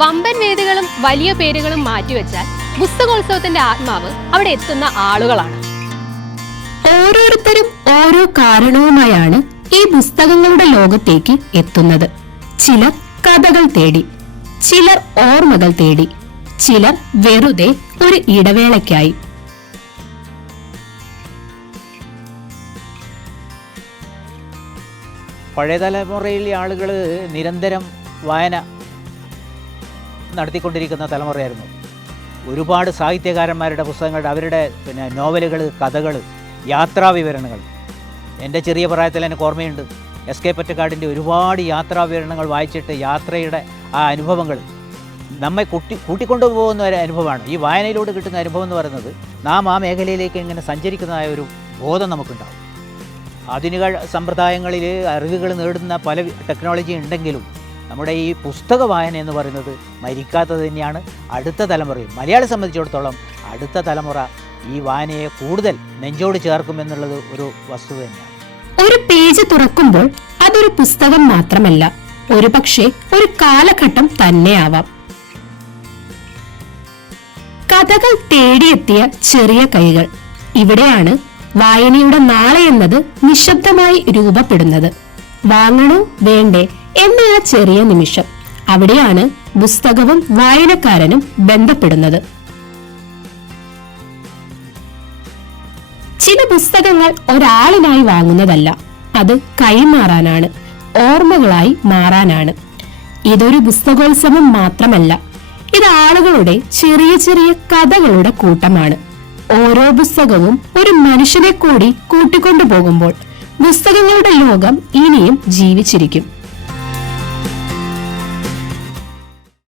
വമ്പൻ വേദികളും വലിയ പേരുകളും മാറ്റിവെച്ചാൽ പുസ്തകോത്സവത്തിന്റെ ആത്മാവ് അവിടെ എത്തുന്ന ആളുകളാണ്. ഓരോരുത്തരും ഓരോ കാരണവുമായാണ് ഈ പുസ്തകങ്ങളുടെ ലോകത്തേക്ക് എത്തുന്നത്. ചിലർ കഥകൾ തേടി, ചിലർ ഓർമ്മകൾ തേടി, ചിലർ വെറുതെ ഒരു ഇടവേളയ്ക്കായി. പഴയ തലമുറയിലെ ആളുകൾ നിരന്തരം വായന നടത്തിക്കൊണ്ടിരിക്കുന്ന തലമുറയായിരുന്നു. ഒരുപാട് സാഹിത്യകാരന്മാരുടെ പുസ്തകങ്ങളുടെ അവരുടെ നോവലുകൾ, കഥകൾ, യാത്രാവിവരണങ്ങൾ. എൻ്റെ ചെറിയ പ്രായത്തിൽ എനിക്ക് ഓർമ്മയുണ്ട്, എസ്.കെ. പൊറ്റക്കാടിൻ്റെ ഒരുപാട് യാത്രാവിവരണങ്ങൾ വായിച്ചിട്ട് യാത്രയുടെ ആ അനുഭവങ്ങൾ നമ്മെ കൂട്ടിക്കൊണ്ടുപോകുന്ന ഒരു അനുഭവമാണ്. ഈ വായനയിലൂടെ കിട്ടുന്ന അനുഭവം എന്ന് പറയുന്നത് നാം ആ മേഖലയിലേക്ക് ഇങ്ങനെ സഞ്ചരിക്കുന്നതായ ഒരു ബോധം നമുക്കുണ്ടാകും. ആധുനിക സമ്പ്രദായങ്ങളിൽ അറിവുകൾ നേടുന്ന പല ടെക്നോളജി ഉണ്ടെങ്കിലും നമ്മുടെ ഈ പുസ്തക വായന എന്ന് പറയുന്നത് മരിക്കാത്തത് തന്നെയാണ്. അടുത്ത തലമുറയും മലയാളിയെ സംബന്ധിച്ചിടത്തോളം അടുത്ത തലമുറ ഈ വായനയെ കൂടുതൽ നെഞ്ചോട് ചേർക്കുമെന്നുള്ളത് ഒരു വസ്തുത തന്നെയാണ്. ഒരു പേജ് തുറക്കുമ്പോൾ അതൊരു പുസ്തകം മാത്രമല്ല, ഒരു പക്ഷേ ഒരു കാലഘട്ടം തന്നെയാവാം. കഥകൾ തേടിയെത്തിയ ചെറിയ കൈകൾ. ഇവിടെയാണ് വായനയുടെ നാളെ എന്നത് നിശബ്ദമായി രൂപപ്പെടുന്നത്. വാങ്ങണോ വേണ്ടേ എന്ന ആ ചെറിയ നിമിഷം, അവിടെയാണ് പുസ്തകവും വായനക്കാരനും ബന്ധപ്പെടുന്നത്. ചില പുസ്തകങ്ങൾ ഒരാളിനായി വാങ്ങുന്നതല്ല, അത് കൈമാറാനാണ്, ഓർമ്മകളായി മാറാനാണ്. ഇതൊരു പുസ്തകോത്സവം മാത്രമല്ല, ഇത് ആളുകളുടെ ചെറിയ ചെറിയ കഥകളുടെ കൂട്ടമാണ്. ഓരോ പുസ്തകവും ഒരു മനുഷ്യനെ കൂടി കൂട്ടിക്കൊണ്ടു പോകുമ്പോൾ പുസ്തകങ്ങളുടെ ലോകം ഇനിയും ജീവിച്ചിരിക്കും.